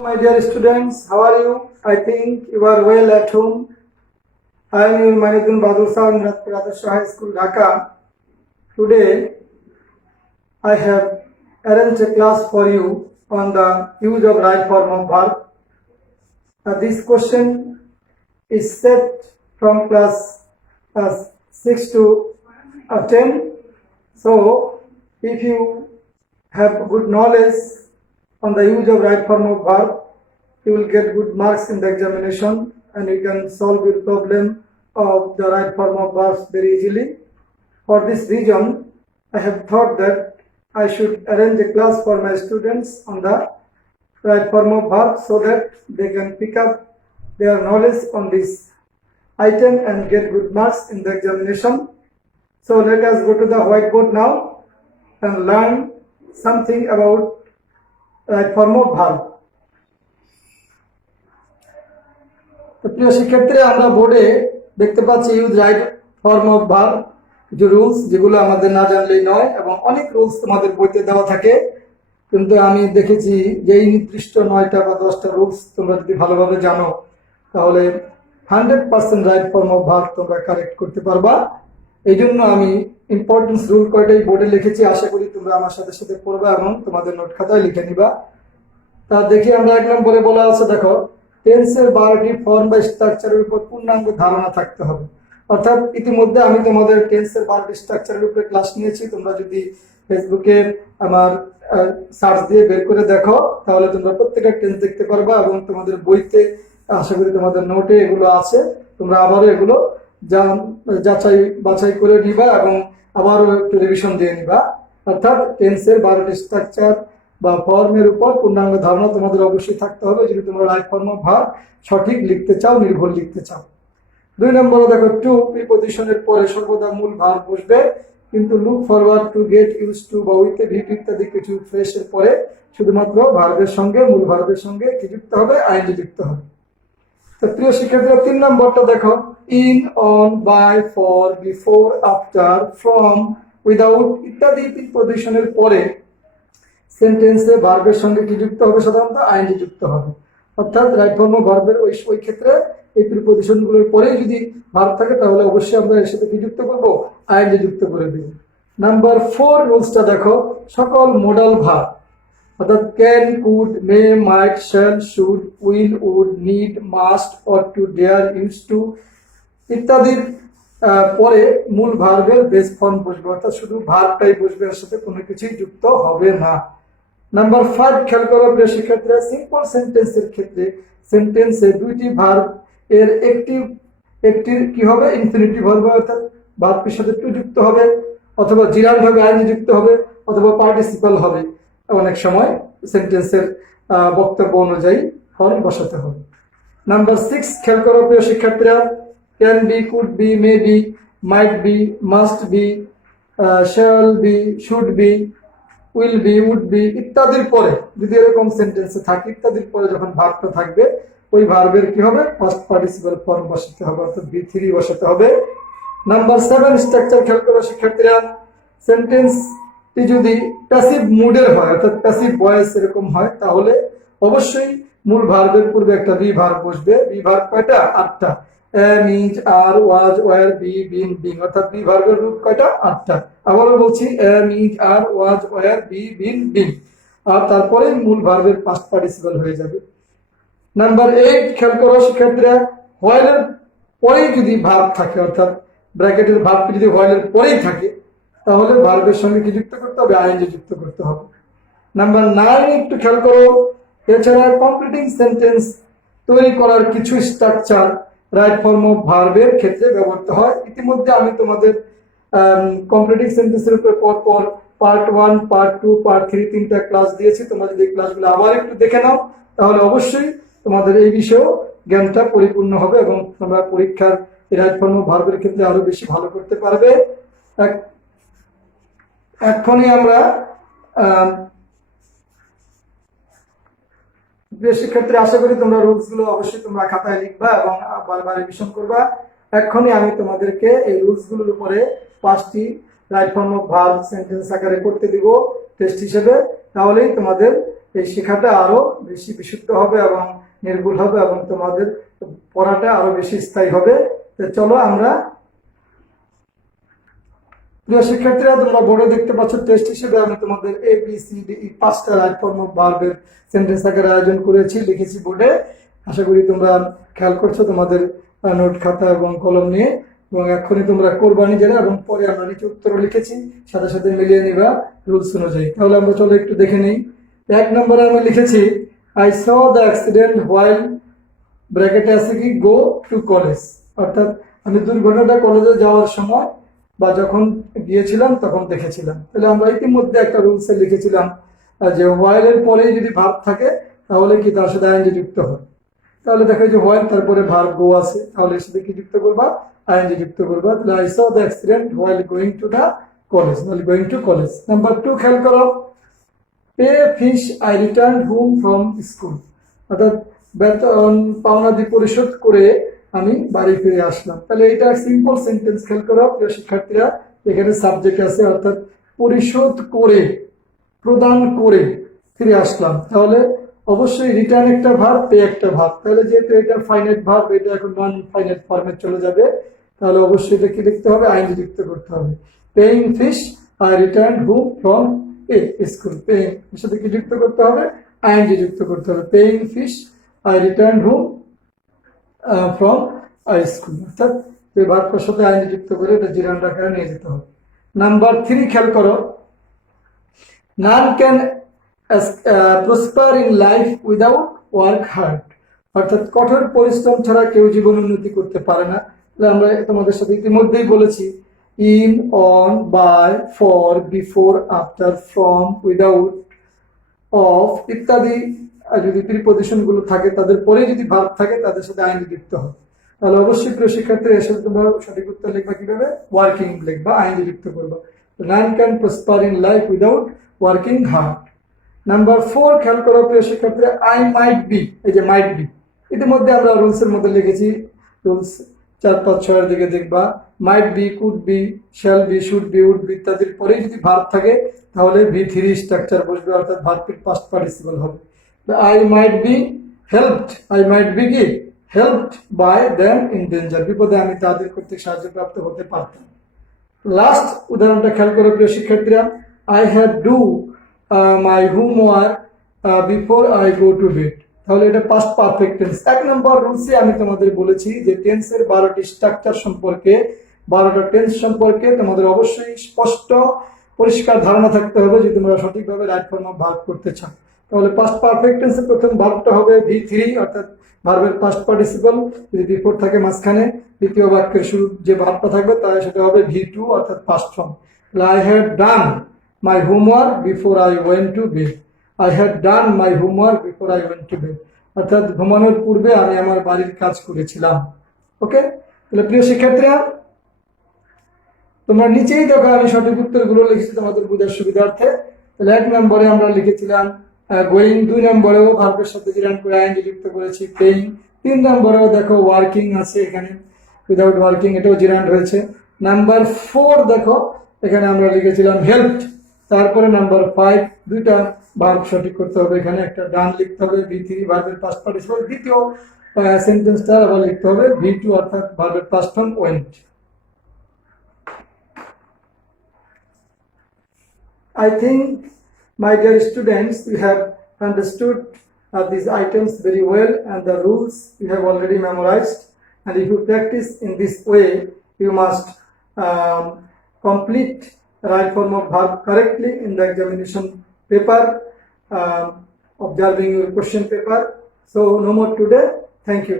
My dear students, how are you? I think you are well at home. I am in Manidun Badusa in Radharsha High School, Dhaka. Today, I have arranged a class for you on the use of right form of verb. This question is set from class 6 to 10. So, if you have good knowledge on the use of right form of verb, you will get good marks in the examination and you can solve your problem of the right form of verbs very easily. For this reason, I have thought that I should arrange a class for my students on the right form of verb so that they can pick up their knowledge on this item and get good marks in the examination. So let us go to the whiteboard now and learn something about right form of verb. তো প্রিয় শিক্ষার্থীরা, আমরা বোর্ডে দেখতে পাচ্ছি use right form of verb, কিছু rules যেগুলো আমাদের না জানলেই নয়, এবং অনেক রুলস তোমাদের বইতে দেওয়া থাকে, কিন্তু আমি দেখেছি যে এই নির্দিষ্ট 9টা বা 10টা রুলস তোমরা যদি ভালোভাবে জানো তাহলে 100% রাইট ফর্ম অফ ভার্ব তোমরা কারেক্ট করতে পারবা। এই জন্য আমি ইম্পর্টেন্স রুল কয়টাই বোর্ডে লিখেছি, আশা করি তোমরা আমার সাথে সাথে পড়বা এবং তোমাদের নোট খাতায় লিখে নিবা। তা দেখি আমরা 1 নম্বরে বলা আছে, দেখো, টেন্সের 12টি ফর্ম বা স্ট্রাকচারের উপর পূর্ণাঙ্গ ধারণা থাকতে হবে। অর্থাৎ ইতিমধ্যে আমি তোমাদের টেন্সের 12টি স্ট্রাকচারের উপরে ক্লাস নিয়েছি। তোমরা যদি ফেসবুকে আমার সার্চ দিয়ে বের করে দেখো তাহলে তোমরা প্রত্যেকটা টেন্স দেখতে পারবা এবং তোমাদের বইতে আশা করি তোমাদের নোটে এগুলো আছে। তোমরা আবারও এগুলো যাচাই বাছাই করে নিবা এবং আবারও একটু রিভিশন দিয়ে নিবা। অর্থাৎ টেন্সের 12টি স্ট্রাকচার বা ফর্মের উপর পূর্ণাঙ্গ ধারণা তোমাদের অবশ্যই থাকতে হবে যদি তোমরা রাইট ফর্ম অফ ভার্ব সঠিক লিখতে চাও, নির্ভুল লিখতে চাও। 2 নম্বরে দেখো, টু প্রিপজিশনের পরে সর্বদা মূল ভার্ব বসবে, কিন্তু look forward, to, get use to বা উইথ এ ভিট ইত্যাদি কিছু ফ্রেশের পরে শুধুমাত্র ভার্বের সঙ্গে, মূল ভার্বের সঙ্গে কি যুক্ত হবে? আইএনজি যুক্ত হবে। তো প্রিয় শিক্ষার্থীরা, 3 নম্বরটা দেখো, in, on, by, for, before, after, from, without ইত্যাদি প্রিপজিশনের পরে সেন্টেন্সে ভার্বের সঙ্গে কি যুক্ত হবে? সাধারণত আইএনজি যুক্ত হবে। অর্থাৎ রাইট ফর্ম অফ ভার্বের ওই ক্ষেত্রে এই প্রিপজিশনগুলোর পরে যদি ভার্ব থাকে তাহলে অবশ্যই আমরা এর সাথে কি যুক্ত করব? আইএনজি যুক্ত করে দেব। নাম্বার 4 রুলসটা দেখো, সকল মোডাল ভার্ব অর্থাৎ can, could, may, might, shall, should, will, would, need, must, ought to, dare, use to ইত্যাদির পরে মূল ভার্বের বেস ফর্ম বসবে, অর্থাৎ শুধু ভার্বটাই বসবে, এর সাথে কোনো কিছুই যুক্ত হবে না। নাম্বার 5 খেয়াল করো প্রিয় শিক্ষার্থীরা, সিম্পল সেন্টেন্সের ক্ষেত্রে সেন্টেন্সে 2টি ভার্ব এর একটির কি হবে? ইনফিনিটিভ হবে, অর্থাৎ ভার্বের সাথে টু যুক্ত হবে, অথবা জিরান ভাবে আইএনজি যুক্ত হবে, অথবা পার্টিসিপাল হবে। অনেক সময় সেন্টেন্সের বক্তব্য অনুযায়ী ফর্ম বসাতে হবে। নাম্বার 6 খেয়াল করো প্রিয় শিক্ষার্থীরা, can be, could be, may be, might be, must be, shall be, should be, will be, would be ইত্যাদির পরে যদি এরকম সেন্টেন্সে থাকে, ইত্যাদির পরে যখন ভার্বটা থাকবে ওই ভার্বের কি হবে? ফার্স্ট পার্টিসিপাল ফর্ম বসাতে হবে, অর্থাৎ বি3 বসাতে হবে। নাম্বার 7 স্ট্রাকচার খেয়াল করো শিক্ষার্থীরা, সেন্টেন্সটি যদি প্যাসিভ মুডের হয়, অর্থাৎ প্যাসিভ ভয়েস এরকম হয়, তাহলে অবশ্যই মূল ভার্বের পূর্বে একটা বি ভার্ব বসবে। বি ভার্ব কয়টা? 8টা। am, is, are, was, were, be, been, being, অর্থাৎ বি ভার্বের রূপ কয়টা? 8টা। আবারও বলছি, am, is, are, was, were, be, been, being, আর তারপরে মূল ভার্বের পাস্ট পার্টিসিপাল হয়ে যাবে। নাম্বার 8 খেয়াল করো শিক্ষার্থীরা, while এর পরেই যদি ভার্ব থাকে, অর্থাৎ ব্র্যাকেটের ভার্বটি যদি while এর পরেই থাকে তাহলে ভার্বের সঙ্গে কি যুক্ত করতে হবে? আইএনজি যুক্ত করতে হবে। নাম্বার 9 একটু খেয়াল করো, এছাড়া কমপ্লিটিং সেন্টেন্স তৈরি করার কিছু স্ট্রাকচার রাইট ফর্ম অফ ভার্বের ক্ষেত্রে ব্যবহৃত হয়। ইতিমধ্যে আমি তোমাদের কমপ্লিটিং সেন্টেন্সের উপর পরপর পার্ট 1, পার্ট 2, পার্ট 3 3টা ক্লাস দিয়েছি। তোমরা যদি ক্লাসগুলো আবার একটু দেখে নাও তাহলে অবশ্যই তোমাদের এই বিষয়েও জ্ঞানটা পরিপূর্ণ হবে এবং তোমরা পরীক্ষার রাইট ফর্ম অফ ভার্বের ক্ষেত্রে আরো বেশি ভালো করতে পারবে। এখনই আমরা শিক্ষার্থী, আশা করি তোমরা রুলস গুলো অবশ্যই তোমরা খাতায় লিখবা এবং বারবার রিভিশন করবা। এখনই আমি তোমাদেরকে এই রুলস গুলোর উপরে 5টি right form of verb sentence আকারে করতে দিব টেস্ট হিসেবে, তাহলেই তোমাদের এই শেখাটা আরো বেশি বিশুদ্ধ হবে এবং নির্ভুল হবে এবং তোমাদের পড়াটা আরো বেশি স্থায়ী হবে। তো চলো আমরা, প্রিয় শিক্ষার্থীরা, তোমরা বোর্ডে দেখতে পাচ্ছ টেস্ট হিসেবে আমি তোমাদের ABCD 5টা রাইট ফর্ম অফ ভার্বের সেন্টেন্স আকারে আয়োজন করেছি, লিখেছি বোর্ডে। আশা করি তোমরা খেয়াল করছো তোমাদের নোট খাতা এবং কলম নিয়ে, এবং এখনই তোমরা করবা নিজেরা, এবং পরে আমরা নিচে উত্তরও লিখেছি, সাথে সাথে মিলিয়ে নিবা রুলস অনুযায়ী। তাহলে আমরা চলো একটু দেখে নেই। 1 নম্বরে আমি লিখেছি I saw the accident while, ব্র্যাকেটে আছে কি গো টু কলেজ, অর্থাৎ আমি দুর্ঘটনাটা কলেজে যাওয়ার সময় বা যখন গিয়েছিলাম তখন দেখেছিলাম। তাহলে আমরা ইতিমধ্যে একটা রুলসে লিখেছিলাম যে হোয়াইলের পরেই যদি ভার্ব থাকে তাহলে কি তার সাথে আইএনজি যুক্ত হয়। তাহলে দেখা যে হোয়াইল তারপরে ভার্ব গো আছে, তাহলে এর সাথে কি যুক্ত করবা? আইএনজি যুক্ত করবা। তাহলে I saw the accident while going to the college, তাহলে গোয়িং টু কলেজ। নাম্বার 2 খেয়াল করো, pay fish I return home from school, অর্থাৎ বেতন পাওনাদি পরিশোধ করে আমি বাড়ি ফিরে আসলাম। তাহলে এটা সিম্পল সেন্টেন্স। খেয়াল করো প্রিয় শিক্ষার্থীরা, এখানে সাবজেক্ট আছে, অর্থাৎ পরিশোধ করে, প্রদান করে ফিরে আসলাম। তাহলে অবশ্যই রিটার্ন একটা ভার্ব, পে একটা ভার্ব। তাহলে যেহেতু এটা ফাইনাইট ভার্ব, এটা এখন নন ফাইনাইট ফর্মে চলে যাবে, তাহলে অবশ্যই এটা কি লিখতে হবে? আইএনজি যুক্ত করতে হবে। Paying fish I return home from school, paying এর সাথে কি যুক্ত করতে হবে? আইএনজি যুক্ত করতে হবে। Paying fish I return home from school, অর্থাৎ এই ভার্বটার সাথে আইএনজি যুক্ত করে এটা জিরান আকারে নিয়ে যেতে হবে। নাম্বার 3 খেয়াল করো, none can prosper in life without work hard, অর্থাৎ কঠোর পরিশ্রম ছাড়া কেউ জীবন উন্নতি করতে পারে না। তাহলে আমরা তোমাদের সাথে ইতিমধ্যেই বলেছি in, on, by, for, before, after, from, without, of ইত্যাদি যদি প্রিপজিশন গুলো থাকে তাদের পরে যদি ভার্ব থাকে তাদের সাথে আইএনজি যুক্ত হয়। তাহলে অবশ্যই প্রিয় শিক্ষার্থীরা এর সাথে তোমরা সঠিক উত্তর লিখবা কিভাবে? ওয়ার্কিং লিখবা, আইএনজি যুক্ত করবা। none can prosper in life without working hard. Number 4 খেয়াল করো প্রিয় শিক্ষার্থীরা, আই মাইট বি, এই যে মাইট বি ইতিমধ্যে আমরা রুলস এর মধ্যে লিখেছি, রুলস 4, 5, 6 এর দিকে দেখবা। Might be, could be, shall be, should be, would be ইত্যাদির পরে যদি ভার্ব থাকে তাহলে V3 স্ট্রাকচার বসবে, অর্থাৎ ভার্বের পাস্ট পার্টিসিপল হবে। I might be helped, I might be কি helped by them in danger, বিপদে আমি তাদের কর্তৃক সাহায্য প্রাপ্ত হতে পারতাম। লাস্ট উদাহরণটা খেয়াল করে প্রিয় শিক্ষার্থীরা, I have do my homework before I go to bed, তাহলে এটা পাস্ট পারফেক্ট টেন্স। 1 নম্বর রুলসে আমি তোমাদের বলেছি যে টেন্সের 12টি স্ট্রাকচার সম্পর্কে, 12টা টেন্স সম্পর্কে তোমাদের অবশ্যই স্পষ্ট পরিষ্কার ধারণা থাকতে হবে যদি তোমরা সঠিকভাবে রাইট ফর্ম অফ ভার্ব করতে চাও। তাহলে পাস্ট পারফেক্ট টেন্সের প্রথম ভার্বটা হবে V3, অর্থাৎ ভার্বের পাস্ট পার্টিসিপল, যদি বিফোর থাকে মাঝখানে, দ্বিতীয় বাক্যের শুরু যে ভার্বটা থাকবে তাহলে সেটা হবে V2, অর্থাৎ past form. I had done my homework before I went to bed, I had done my homework before I went to bed, অর্থাৎ ঘুমানোর পূর্বে আমি আমার বাড়ির কাজ করেছিলাম। ওকে, তাহলে প্রিয় শিক্ষার্থীরা তোমরা নিচেই দেখো আমি সঠিক উত্তরগুলো লিখেছি তোমাদের বোঝার সুবিধার্থে। তাহলে 1 নম্বরে আমরা লিখেছিলাম গোয়িং, 2 নম্বরেও ভার্বের সাথে জিরান করে আইএনজি যুক্ত করেছি পেইং, 3 নম্বরেও দেখো ওয়ার্কিং আছে এখানে উইদাউট ওয়ার্কিং, এটাও জিরান হয়েছে। নাম্বার 4 দেখো এখানে আমরা লিখেছিলাম হেল্পড, তারপরে নাম্বার 5 দুইটা ভার্ব সঠিক করতে হবে, এখানে একটা ডান লিখতে হবে V3 ভার্বের পাস্ট পার্টিসিপল, দ্বিতীয় সেন্টেন্সটা আবার লিখতে হবে V2, অর্থাৎ ভার্বের past form went. I think, my dear students, you have understood these items very well and the rules you have already memorized. And if you practice in this way, you must complete right form of verb correctly in the examination paper, observing your question paper. So no more today. Thank you.